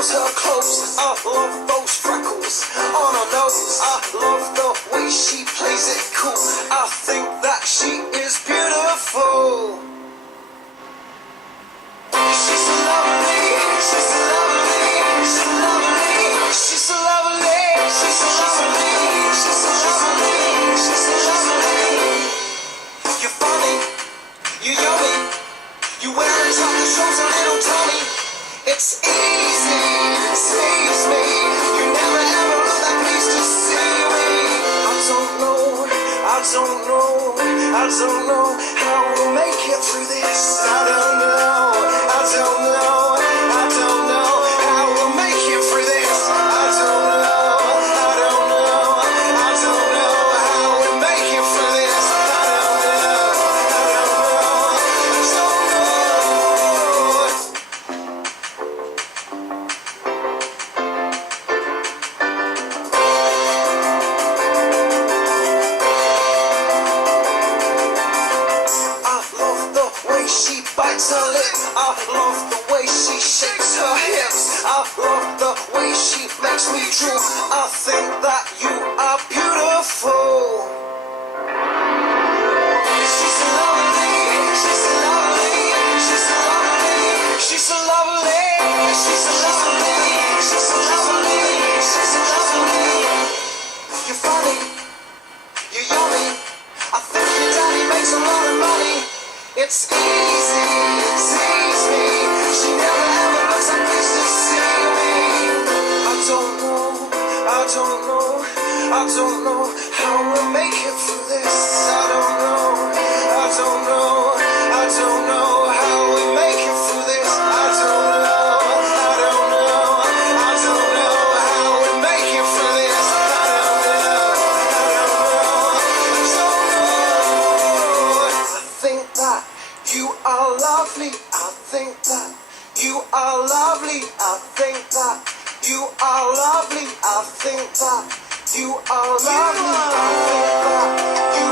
Her clothes, I love those freckles on her nose. I love the way she plays it cool. I think that she is beautiful. She's so lovely, she's so lovely, she's so lovely, she's so lovely, she's so lovely, she's so lovely, she's so lovely. You're funny, you're yummy, you wear a top that shows a little tummy. It's easy to tease me. You never ever look that pleased to see me. I don't know how we'll make it through this. I don't know how we'll make it through this. I don't know how we'll make it through this. I don't know. She bites her lip. I love the way she shakes her hips. I love the way she makes me drool. I think that you are beautiful. She's so lovely, she's so lovely, she's so lovely, she's so lovely, she's so lovely, she's so lovely, she's so lovely. You're funny, you're yummy. I think your daddy makes a lot of money. It's easy to tease me. She never ever looks like pleased to see me. I don't know how we'll make it through this. I don't know how we make it through this. I don't know how we make it through this. I think that you are lovely. I think that you are lovely. I think that you are lovely. I think that you are lovely. I think that you